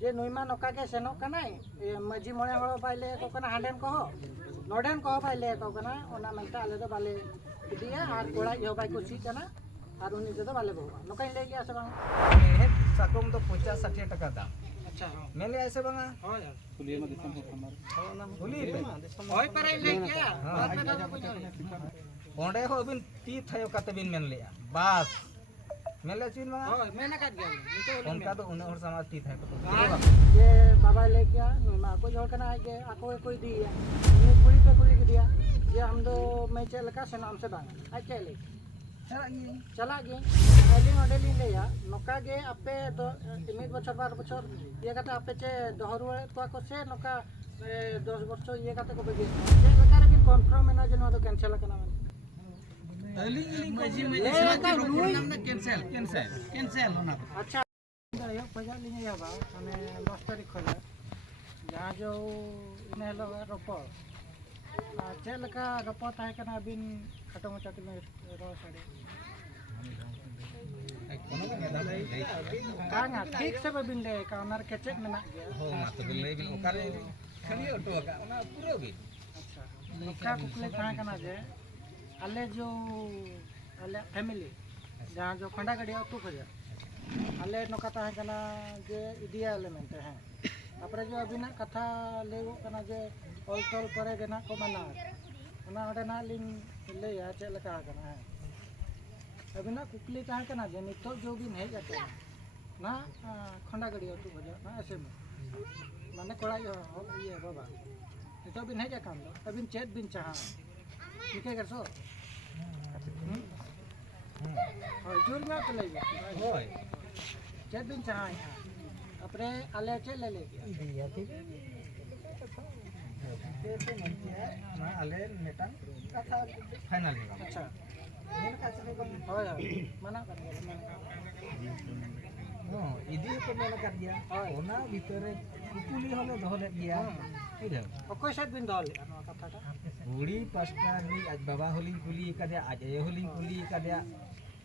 जे नुईमा नौका के सेनोक कनाई मजी मोड़े हड़ो बाइले को कना हांडेन को नोडेन को बाइले को कना ओना मेंता आले दो बाले इदिया आर कोड़ा यो बाई कुसी कना आर उनी दो बाले बहु नौका ले लिया से बांग मेहनत साकम तो 50-60 टका दाम अच्छा मेले ऐसे बांगा हो यार पुलिया में दिसम हो हमार पुली होय पराई ले क्या बात में दादा कुछ ओंडे हो बिन ती थयो कते बिन मेन लिया बस मेले चिन बांगा हो मैंने काट गया उनका तो उन्हें और समाज ती थाय को ये बाबा ले क्या नुईमा को जोड़ कना के आको कोई दिया नी कुड़ी पे कुड़ी के दिया ये हम दो मैं चल का से नाम से बांगा आई चले चला गए एलिंग ऑडेलिंग ले या नौका गे आपे दो इमित बचर 12 बचर ये कते आपे चे दोहरुए तो को से नौका 10 बचर ये कते को बेगे जे लकार बिन कन्फर्म ना जनो तो कैंसिल करना एलिंग मजी नाम ना कैंसिल होना अच्छा यो पजा लिंगे या बा माने 10 तारीख खोले जहां जो इने लो रोपो चे लका रोपो ताहे कना बिन खटो मचा के रो साडे कांगा ठीक से बिन ले का ओनर केचेक मेना गया हो मा तो बिन ले बिन ओकारे खाली ऑटो का ओना पूरा बिन अच्छा नौका कुकले ताहे कना जे आले जो आले फैमिली जहां जो खंडा गाड़ी अतु खजा आले नौका ताहे कना जे इडिया एलिमेंट है तापरे जो अबिना कथा लेगो कना जे ऑल टॉल करे देना को मना ओना ओडे ना लिंग ले या चे लका कना है अबिना कुकली ताहे कना जे नितो जो बिन हेज आते ना खंडा गाड़ी अतु खजा ना ऐसे में माने कोड़ा यो ये बाबा नितो बिन हेज काम दो अबिन चेत बिन चाहा निके करसो जोर में तो ले होय चेत बिन चाहा अपने आले चे ले ले दिया ठीक ते मनते मा आले नेटन कथा फाइनल है अच्छा मेन का से को होय मना कर हो इदी को मेन कर दिया ओना भीतरे कुकुली हले धले दिया बुझो ओको साथ बिन दल कथाटा बुड़ी पास्टा नी आज बाबा होली कुली कदे आज ए होली कुली कदे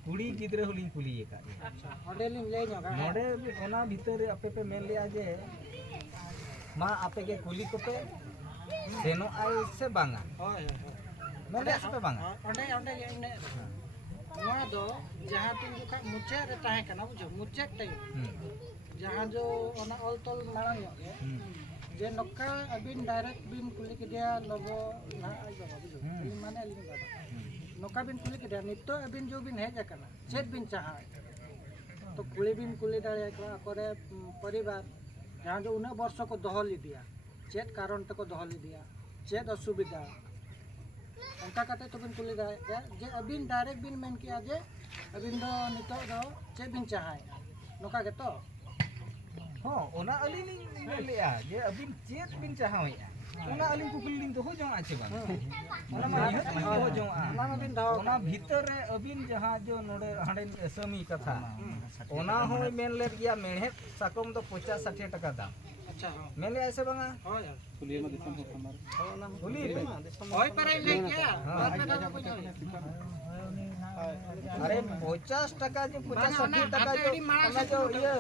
कुड़ी गिद्रे होली कुली का अच्छा मॉडलिंग ले जाओ नोडे ओना भीतरे अपे पे मेन लिया जे मा आपे के कुली को पे सेनो आई से बांगा होय मेले से पे बांगा ओंडे ओंडे इने नोआ दो जहां तुम जुका मुचे रे ताहे कना बुझो मुचे टाइम जहां जो ओना ऑल टॉल मांग जे नौका अबिन डायरेक्ट बिन कुली के दिया लोगो ना आई बाबा बुझो माने लिंग बाबा नौका बिन कुली के दिया नितो अबिन जो बिन हेज कना चेत बिन चाहा तो कुली बिन कुली दाड़े को करे परिवार जहां जो उन्हें वर्ष को दहली दिया चेत कारण तक दहली दिया चेत असुविधा उनका कते तो बिन कुली दाए जे अबिन डायरेक्ट बिन मेन किया जे अबिन दो नितो दो चेत बिन चाहा नौका के तो हो ओना अली नी मेलिया जे अबिन चेत बिन चाहावया ओना अली कुकुली तो हो जो आछे बांगा ओना मा हो जो ना बिन दो ओना भीतर रे अबिन जहां जो नोडे हांडे असमी कथा ओना हो मेन ले गया मेहनत साकम तो 50-60 टका दाम अच्छा मेले ऐसे बांगा हो यार पुलिया में दिसम हो हमार पुली होय पराई ले क्या बात में दादा कुछ अरे 50 टका जो 50-60 टका जो ओना जो ये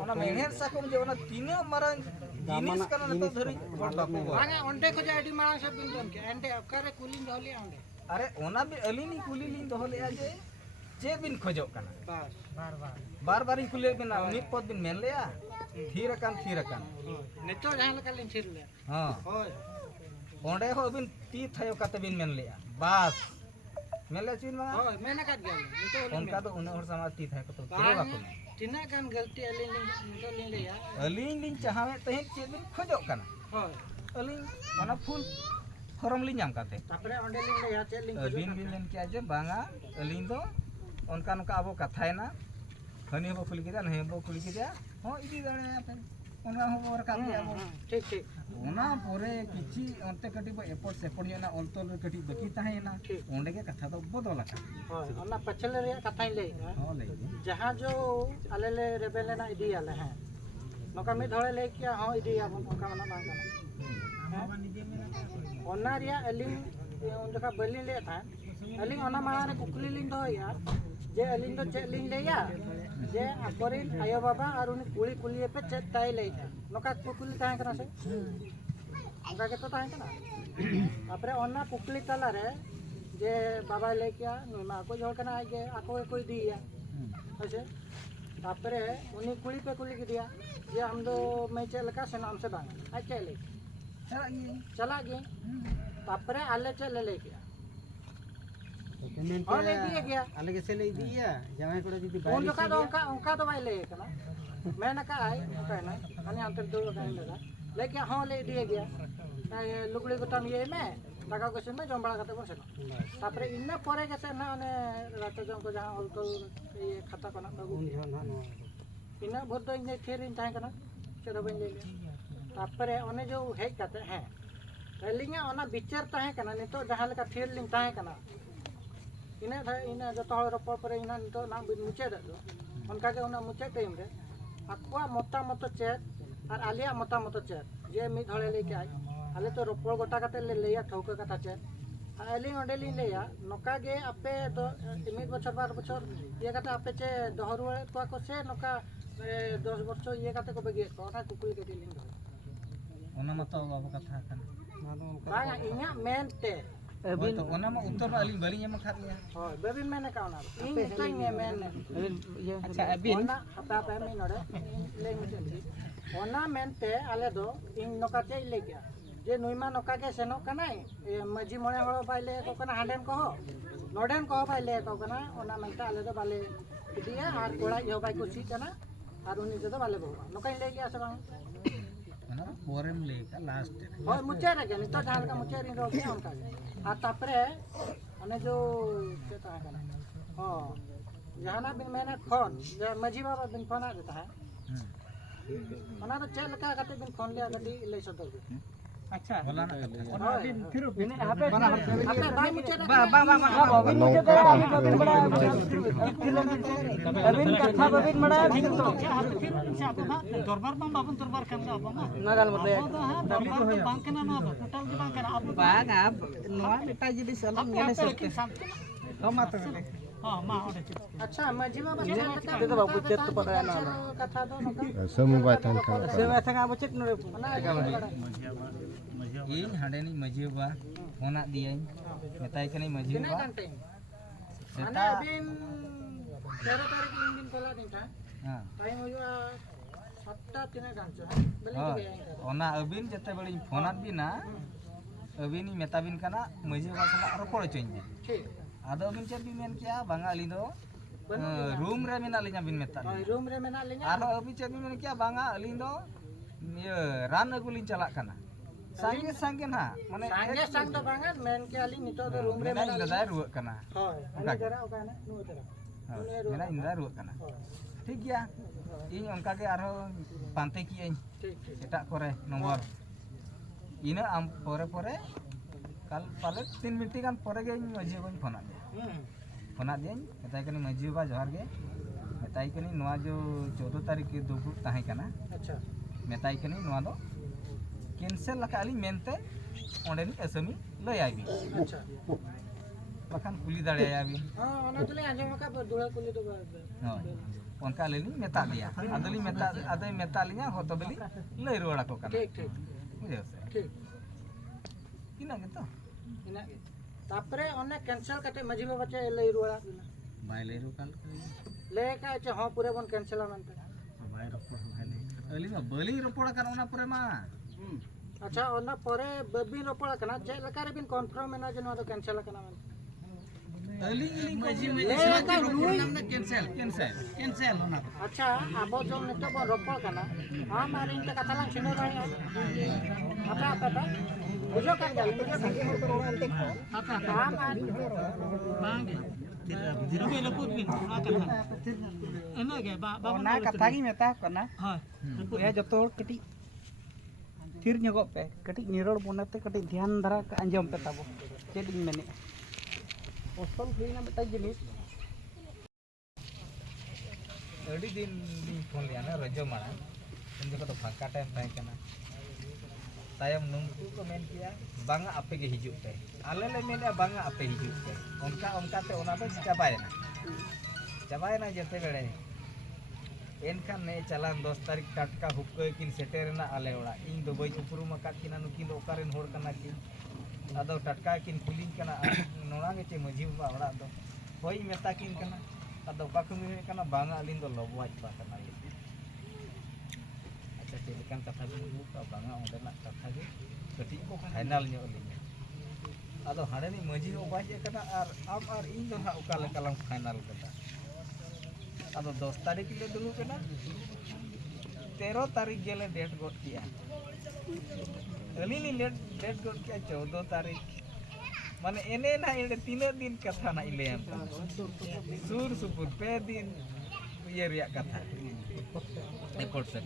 ओना मेहनत साकम जो ओना तीन मारन जिनिस कना तो धरी बापू माने ओंडे को जाडी मांग सब बिन दोन के एंडे अकारे कुलिन दहली ओंडे अरे ओना भी अली नी कुली लिन दहले जे चे बिन खोजो कना बस बार बार कुले बिन नि पद बिन मेन लिया थीर अकान नितो जहां लका लिन छिर ले हां होय ओंडे हो बिन ती थयो कते बिन मेन लिया बस मेले चिन मा होय मैंने काट गया नितो उनका तो उन्हें और समाज ती थाय को तो बाको तिना कान गलती अलिन नितो लिन ले या अलिन लिन चाहावे तहे चे बिन खोजो कना होय अलिन ओना फुल फॉर्म लिन नाम काते तापरे ओंडे लिन ले या चे लिन अबिन बिन लेन किया जे बांगा अलिन दो उनका नका अब कथाय ना हनी हो कुली किदा नहीं हो कुली किदा हो इदी दाड़े आपे ओना हो और का दिया ठीक ठीक ओना पोरे किछि अंते कटी बो एपोर्ट सेपोर्ट ना ऑलतोल कटी बकी ताहे ना ओंडे के कथा तो बदल का होय ओना पछले रे कथा ले हो ले जहां जो आले ले रेबेल ना इदी आले हैं नोका में धड़े ले किया हां इदी आपन ओका ना बांग ना ओना रिया अलिंग उन जका बलि ले था अलिंग ओना माने कुकली लिन दो यार जे अलिंग दो चेक लिंग लेया जे आकोरिन आयो बाबा और उनी कुली कुली पे चेक ताई लेया नोका कुली ताहे कना से ओका के तो ताहे कना तापरे ओना कुली तला रे जे बाबा ले किया नुमा को जोर कना जे आको कोई दिया ऐसे तापरे उनी कुली पे कुली के दिया जे हम दो मैं चेक लका से नाम से बांग आ चेक ले चला गए तापरे आले चेक ले किया और ले दिया गया अलग से ले दिया जमाई को दीदी उन लोग का तो उनका तो भाई ले कना मैं ना का आई कहना हने अंतर दो कहने लगा लेकिन हां ले दिया गया लुगड़ी गोटाम ये में टाका को में जम बड़ा करते बस तापरे इन्ना परे के से ना ने रात जम को जहां ऑल ये खाता कोना उन झन हां इन्ना भर दो इन थेर इन ताहे कना चलो बन ले तापरे ओने जो हेज करते हैं एलिंगा ओना विचार ताहे कना नितो जहां लेका थेर लिंग ताहे कना ina joto hol ropor pore ina nito na muche da do onka ge ona muche time re akwa mota moto chat ar alia mota moto chat je mi dhole le ke ai ale to ropor gota kate le leya thauka kata chat ali onde li leya noka ge ape do imit bochor bar bochor ye kata ape che dohru ko ko se noka 10 bochor ye kate ko bege ko ona kukul ke ling do ona mato babu katha kan bang inya mente अभी तो ओना में उत्तर में अली बली में खा लिया हां baby मैंने कहा ना इन तो ये मैंने अच्छा अभी ओना apa apa मी नोरे ले मिटे ओना मेनते आले दो इन नोका चे ले गया जे नुइमा नोका के सेनो कनाय मजी मोळे हळो बाइले को कना हांडेन को हो नोडेन को बाइले को कना ओना मेनते आले दो बाले दिया आर कोड़ा यो बाइ कुसी कना आर उनी जदो बाले बो नोका ले गया से बांग ना पोरेम लेका लास्ट होय मुचे रे गनी तो जान का मुचे रि रो के उनका आ तापरे अने जो केता है कना हां जहाना बिन मैंने फोन जे मजी बाबा बिन फोन आ देता है ओना तो चेल का कते बिन फोन लिया गडी ले सदो अच्छा बोला ना ओना बिन फिर बिन हापे बाई मुचे बा बिन मुचे तो अभी बबिन बड़ा अबिन कथा बबिन बड़ा दरबार बम बाबन दरबार कर दो बाबा ना गाल मतलब दरबार तो बांक ना ना टोटल के बांक कर अब बाग आप नोआ बेटा जिदी सलाम गेले सकते हम मात्र हां मा ओडे अच्छा मजी बाबा ते तो बाबू चेत तो पता ना कथा दो नका semua batang kan सेवा था का चेत नरे इन हांडेनी मजीबा होना दियाई मेताई कनी मजीबा किना घंटे माने अबिन 13 तारीख इन दिन पहला दिन था हां टाइम हो गया 7टा 3 घंटे बले हां गया ओना अबिन जते बड़ी फोनात बिना अबिनी मेताबिन कना मजीबा सला रोपड़ चोइनी ठीक आदो अबिन चेत बि मेन किया बांगा अली दो रूम रे मेना लिया बिन मेता रूम रे मेना लेंगे आरो अबिन चेत बि मेन किया बांगा अली दो ये रान अगुलिन चला कना संगे संगे ना माने संगे संग तो बांगा मेन के अली नितो तो रूम रे मेना इंदा रुआ कना हां अने जरा ओका ना नु जरा मेना इंदा रुआ कना ठीक गया इन उनका के आरो पांते की इन ठीक ठीक एटा करे नंबर इना आम परे परे कल पाले 3 मिनट गान परे गे मजी को फोना दे फोना दे मेताई कनी मजी बा जोहार गे मेताई कनी नवा जो 14 तारीख के दुगु ताहे कना अच्छा मेताई कनी नवा दो कैंसिल लका अली मेनते ओंडेनी असमी लय आबी अच्छा बखान कुली दाड़े आबी हां ओना तो ले आजम का दुड़ा कुली तो होय उनका लेनी मेता दिया अदली मेता लिया हो तो बली लय रोड़ा को कना ठीक ठीक बुझे से ठीक इना के तो इना तापरे ओने कैंसिल करते मजी बाबा चे ले रुआ बाय ले रो काल ले का चे हां पूरे बन कैंसिल मानते बाय रोपड़ बाय ले अली मा बली रोपड़ कर ओना पूरे मा अच्छा ओना परे बबी रोपड़ कना चे लका रे बिन कन्फर्म ना जनो तो कैंसिल कना मन अली इली मजी का रुई कैंसिल होना अच्छा आबो जो नितो बन रोपड़ कना हां मारे इनते कथा ला छिनो रही apa apa बुझो कर जा बुझो apa हां मार बांग दिरो के लपुत बिन ना कथा एना के बाबा ना कथा गी मेता कना हां या जतो कटी थिर ᱧᱚᱜᱚᱜ पे कटी निरोड़ बोनते कटी ध्यान धरा अंजम पे ताबो चेद इन मेने ओसल हुईना बेटा जिनिस अड़ी दिन फोन लिया ना रजो माना उन जगह तो फाका टाइम ताहे कना तायम नुंकु को मेन किया बांगा आपे के हिजुक पे आले ले मेन बांगा आपे हिजुक पे उनका ते ओना तो चाबायना चाबायना जते बेड़े एनखान ने चलान 10 तारीख टटका हुक्कई किन सेटेरना आले ओड़ा इन दो बई उपरुम अकात किना नुकिन दो ओकारेन होड़ कना कि आदो टटका किन कुलिन कना नोड़ा गे चे मजी बाबा ओड़ा दो होई मेता किन कना आदो बाकु मिने कना बांगा अलिन दो लबवाज बा कना अच्छा चेलिकान कथा बु का बांगा ओंडेना कथा गे कटी को फाइनल ᱧᱚᱜ ᱞᱤᱧᱟ आदो हाड़ेनी मजी ओबाज कना आर इन दो ना ओका लेकालां फाइनल कदा आदो 10 तारीख ले दुलु कना 13 तारीख गेले डेट गोट किया अलिली डेट गोट किया 14 तारीख माने एने ना एडे 3 दिन कथा ना इले हम सुर सुपुर पे दिन ये रिया कथा रिपोर्ट से